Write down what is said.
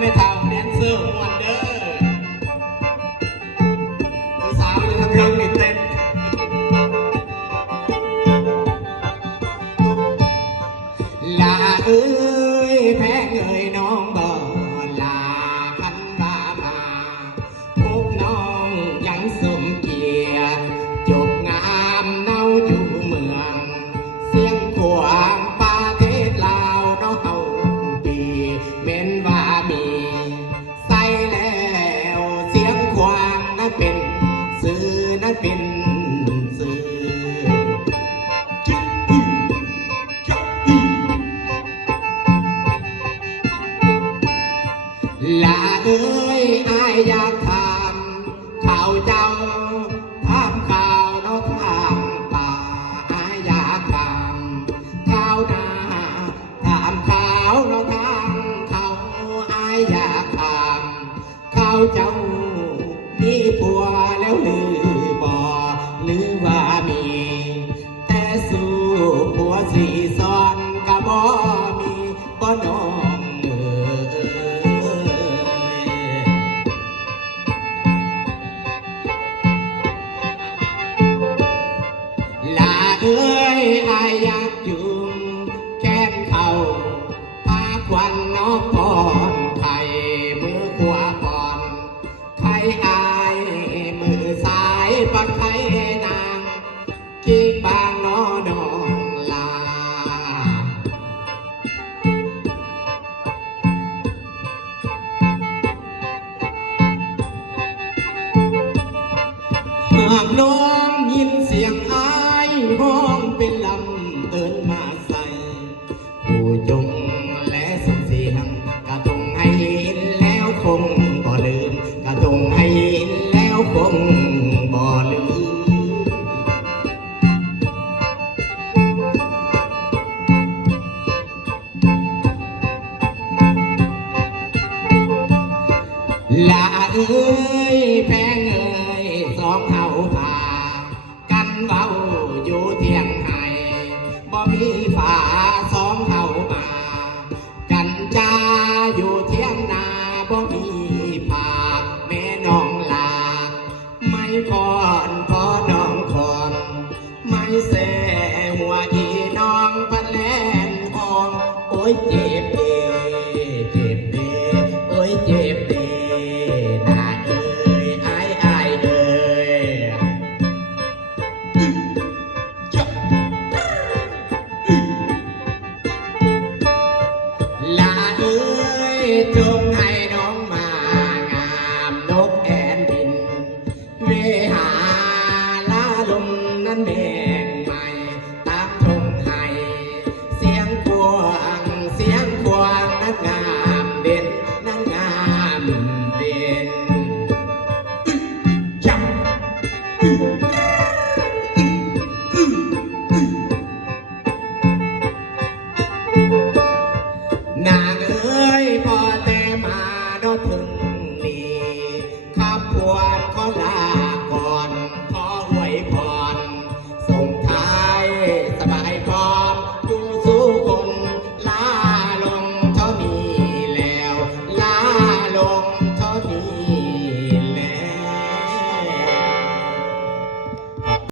ไม่เท่าแดน นั้นเป็นสื่อลาเอ้ยอายอยากถามข่าวเจ้าถามข่าวเนาะทางป่าอายอยากถามข่าวนาถามข่าวเนาะทางเขาอายอยากถามข่าวเจ้ามีผัวแล้วหรือ หรือว่ามี แต่สู้ผัวสีซ้อนก็บ่มีบ่น้องเอ๋ยลาเอ้ยอายอยากจุงแก้มเขาพาควันนอกากน้องยินเสียงอายห้องเป็นลำเอินมาใส่ผู้จงและส่งเสียงกระทงให้เห็นแล้วคงบ่ลืมกระทงให้เห็นแล้วคงบ่ลืมลาเอ้ยแพงเยเจ็บเด้เจ็บเด้โอ้ยเจ็บเด้นาเอ้ยอายอายเอ้ยลาเอ้ยจง